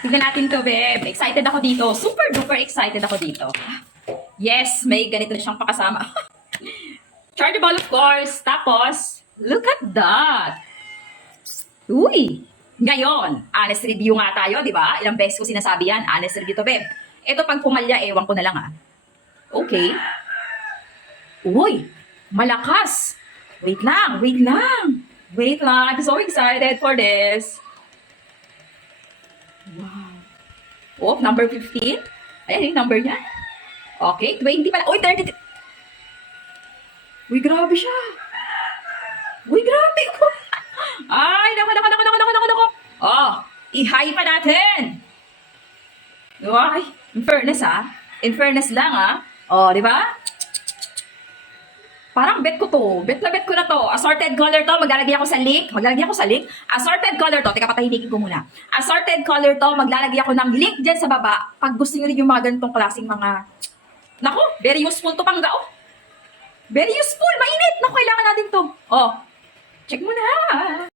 Tignan natin to, babe. Excited ako dito. Super duper excited ako dito. Yes, may ganito na siyang pakasama. Chargeable, of course. Tapos, look at that. Uy! Ngayon, honest review nga tayo, di ba? Ilang beses ko sinasabi yan. Honest review to, babe. Ito pag pumalya, ewan ko na lang, ah. Okay. Uy! Malakas! Wait lang, wait lang. Wait lang. I'm so excited for this. Wow. Oh, number 15. Ayan yung number niya. Okay, 20 pala. Uy, 30. Uy, grabe siya. Uy, grabe. Ay, nako. Oh, i-high pa natin. Ay, in fairness In fairness lang Oh, di ba? Parang bet ko to. Bet ko na to. Assorted color to. Maglalagay ako sa link. Assorted color to. Teka, patahimikin ko muna. Assorted color to. Maglalagay ako ng link dyan sa baba. Pag gusto nyo rin yung mga ganitong klaseng mga... Naku, very useful to pangga. Oh. Very useful. Mainit. Naku, kailangan natin to. Oh, check mo na.